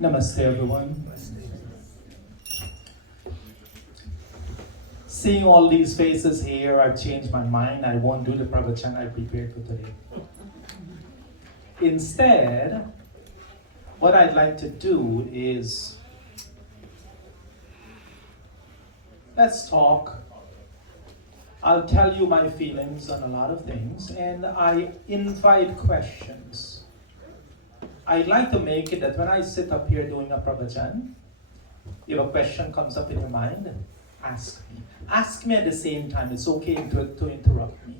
Namaste, everyone. Seeing all these faces here, I've changed my mind. I won't do the pravachan I prepared for today. Instead, what I'd like to do is, let's talk. I'll tell you my feelings on a lot of things, and I invite questions. I'd like to make it that when I sit up here doing a pravachan, if a question comes up in your mind, ask me. Ask me at the same time. It's okay to interrupt me.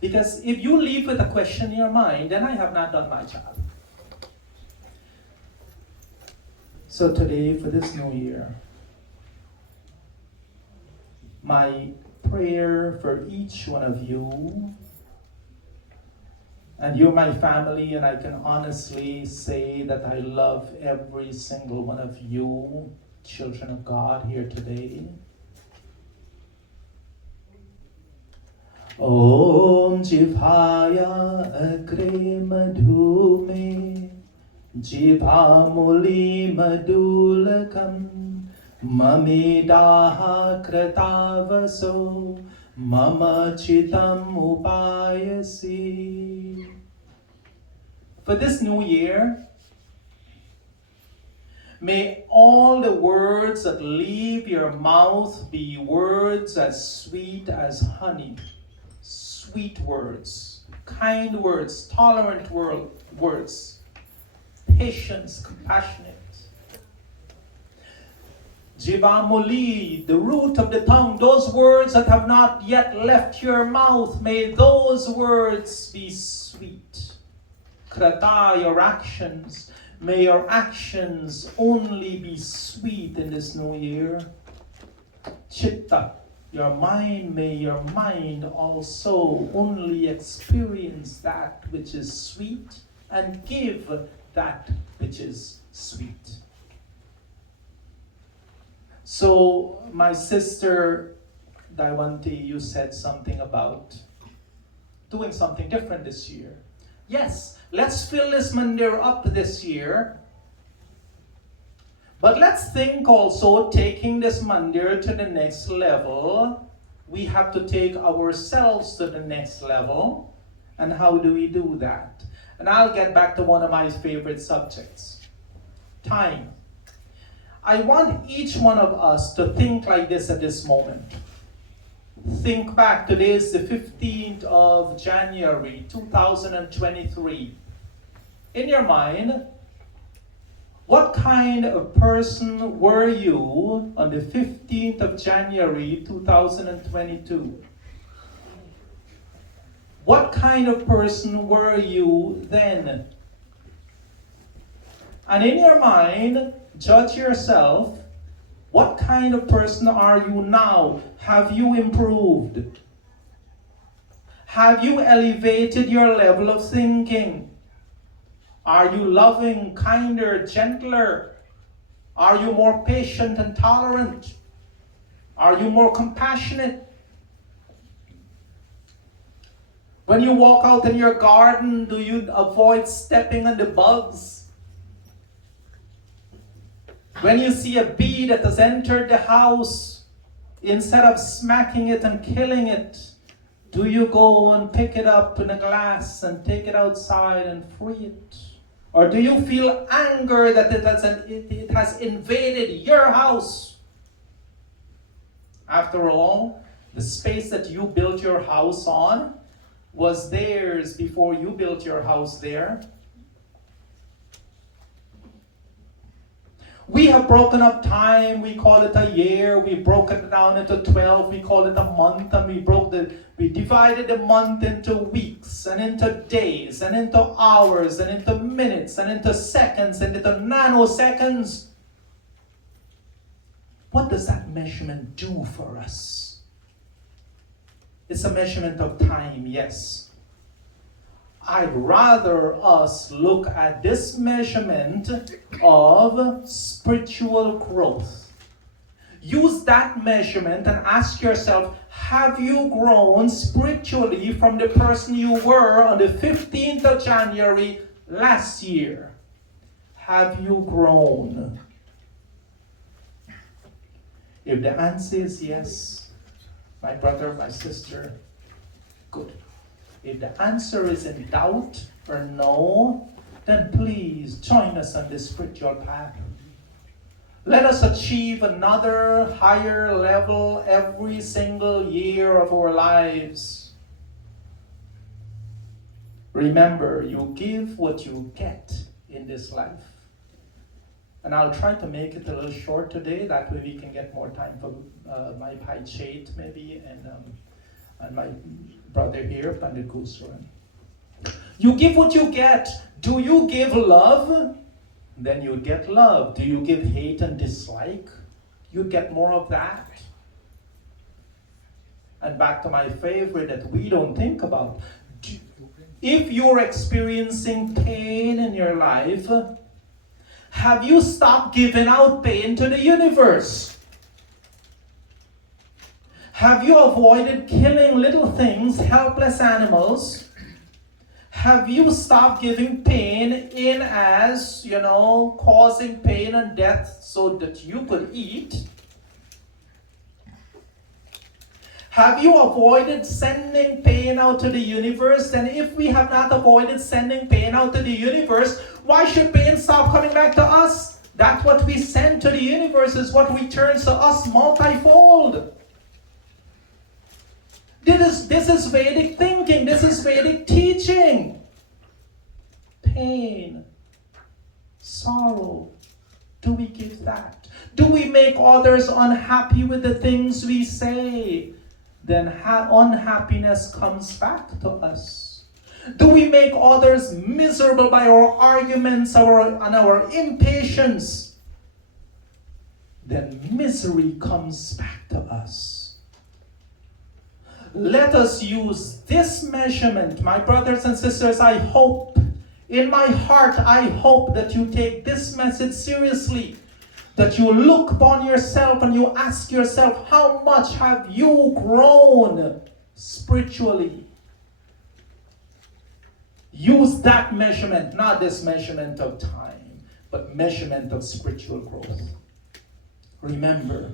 Because if you leave with a question in your mind, then I have not done my job. So today, for this new year, my prayer for each one of you, and you're my family, and I can honestly say that I love every single one of you, children of God, here today. Om Jivhaya Agre Madhume Jivhamuli Madulakam Mamidaha Kratavaso Mama Chitam Upayasi. For this new year, may all the words that leave your mouth be words as sweet as honey. Sweet words, kind words, tolerant words, patience, compassionate. Jivamuli, the root of the tongue, those words that have not yet left your mouth, may those words be sweet. Krata, your actions, may your actions only be sweet in this new year. Chitta, your mind, may your mind also only experience that which is sweet and give that which is sweet. So, my sister Daiwanti, you said something about doing something different this year. Yes, let's fill this mandir up this year. But let's think also taking this mandir to the next level. We have to take ourselves to the next level. And how do we do that? And I'll get back to one of my favorite subjects. Time. I want each one of us to think like this at this moment. Think back, today is the 15th of January, 2023. In your mind, what kind of person were you on the 15th of January, 2022? What kind of person were you then? And in your mind, judge yourself. What kind of person are you now? Have you improved? Have you elevated your level of thinking? Are you loving, kinder, gentler? Are you more patient and tolerant? Are you more compassionate? When you walk out in your garden, do you avoid stepping on the bugs? When you see a bee that has entered the house, instead of smacking it and killing it, do you go and pick it up in a glass and take it outside and free it? Or do you feel anger that it has invaded your house? After all, the space that you built your house on was theirs before you built your house there. We have broken up time. We call it a year. We broke it down into 12. We call it a month, and we divided the month into weeks and into days and into hours and into minutes and into seconds and into nanoseconds. What does that measurement do for us? It's a measurement of time, yes. I'd rather us look at this measurement of spiritual growth. Use that measurement and ask yourself, have you grown spiritually from the person you were on the 15th of January last year, have you grown? If the answer is yes, my brother, my sister, good. If the answer is in doubt or no, then please join us on this spiritual path. Let us achieve another higher level every single year of our lives. Remember, you give what you get in this life. And I'll try to make it a little short today, that way we can get more time for my Pai Chait maybe, and my brother here, Pandit Guswaran. You give what you get. Do you give love? Then you get love. Do you give hate and dislike? You get more of that. And back to my favorite that we don't think about. If you're experiencing pain in your life, have you stopped giving out pain to the universe? Have you avoided killing little things, helpless animals? Have you stopped giving pain in as, causing pain and death so that you could eat? Have you avoided sending pain out to the universe? And if we have not avoided sending pain out to the universe, why should pain stop coming back to us? That what we send to the universe is what returns to us multifold. This is Vedic thinking. This is Vedic teaching. Pain, sorrow. Do we give that? Do we make others unhappy with the things we say? Then unhappiness comes back to us. Do we make others miserable by our arguments and our impatience? Then misery comes back to us. Let us use this measurement, my brothers and sisters. I hope, in my heart, I hope that you take this message seriously. That you look upon yourself and you ask yourself, how much have you grown spiritually? Use that measurement, not this measurement of time, but measurement of spiritual growth. Remember,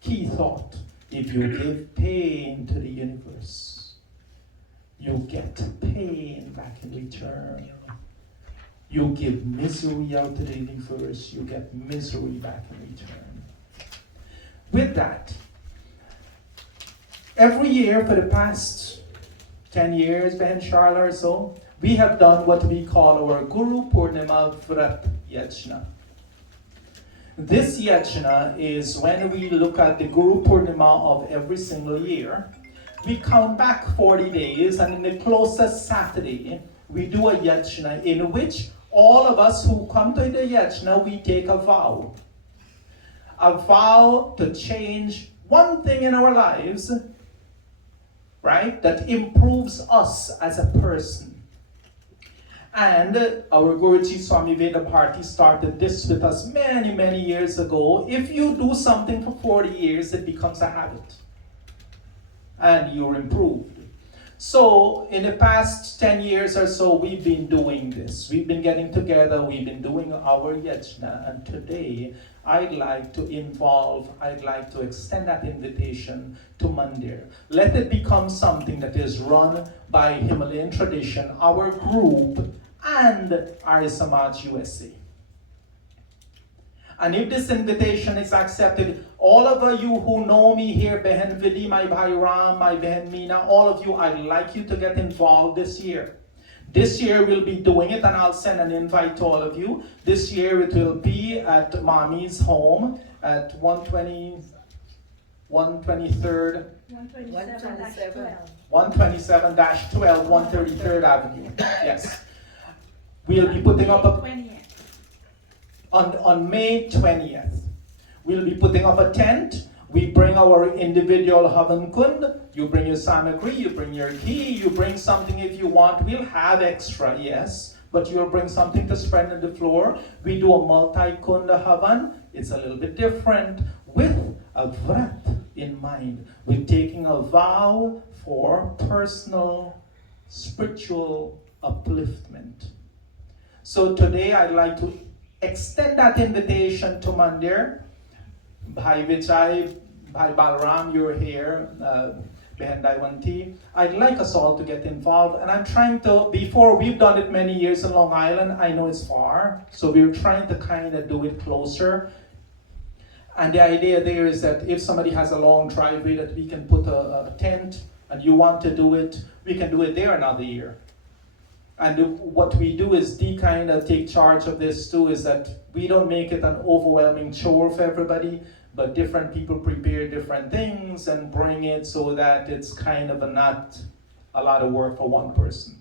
key thought. If you give pain to the universe, you get pain back in return. You give misery out to the universe, you get misery back in return. With that, every year for the past 10 years, Ben Charla or so, we have done what we call our Guru Purnima Vrat Yajna. This yajna is when we look at the Guru Purnima of every single year. We count back 40 days, and in the closest Saturday, we do a yajna in which all of us who come to the yajna, we take a vow. A vow to change one thing in our lives, right, that improves us as a person. And our Guruji Swami Vedabharti started this with us many, many years ago. If you do something for 40 years, it becomes a habit. And you're improved. So, in the past 10 years or so, we've been doing this. We've been getting together, we've been doing our yajna. And today, I'd like to extend that invitation to Mandir. Let it become something that is run by Himalayan tradition, our group, and Arya Samaj USA. And if this invitation is accepted, all of you who know me here, Behen Vidi, my Bhai Ram, my Behen Meena, all of you, I'd like you to get involved this year. This year we'll be doing it, and I'll send an invite to all of you. This year it will be at Mommy's home at 123rd 127-12, 133rd Avenue. Yes. We'll be putting up on May 20th. We'll be putting up a tent. We bring our individual Havan Kund. You bring your samagri, you bring your ghee, you bring something if you want. We'll have extra, yes, but you'll bring something to spread on the floor. We do a multi-kunda Havan. It's a little bit different with a vrat in mind. We're taking a vow for personal spiritual upliftment. So today I'd like to extend that invitation to Mandir, Bhai Vijay, Bhai Balram, you're here, Behendawanti. I'd like us all to get involved, and I'm trying to, before we've done it many years in Long Island, I know it's far, so we're trying to kind of do it closer. And the idea there is that if somebody has a long driveway that we can put a tent, and you want to do it, we can do it there another year. And what we do is kind of take charge of this too, is that we don't make it an overwhelming chore for everybody, but different people prepare different things and bring it so that it's kind of not a lot of work for one person.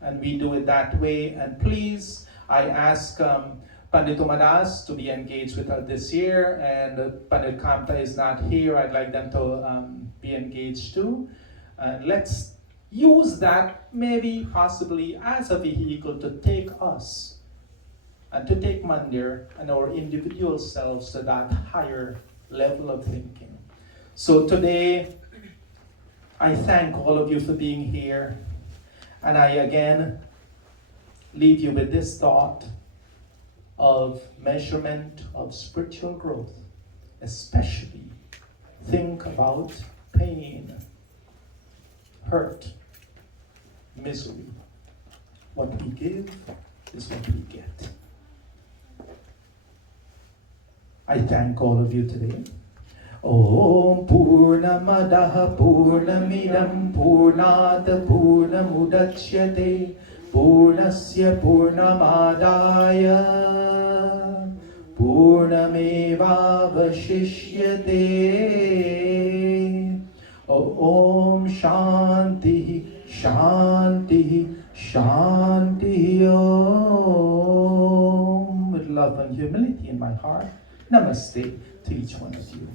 And we do it that way. And please, I ask Pandit Umadas to be engaged with us this year, and Pandit Kamta is not here. I'd like them to be engaged too. Let's use that maybe possibly as a vehicle to take us and to take Mandir and our individual selves to that higher level of thinking. So today, I thank all of you for being here, and I again leave you with this thought of measurement of spiritual growth. Especially think about pain, hurt, misery. What we give is what we get. I thank all of you today. Om Purnamadaha Purnamidam Purnata Purnamudachyate Purnasya Purnamadaya Purnameva Vashishyate. Om Shanti Shanti Shanti Om. With love and humility in my heart, namaste to each one of you.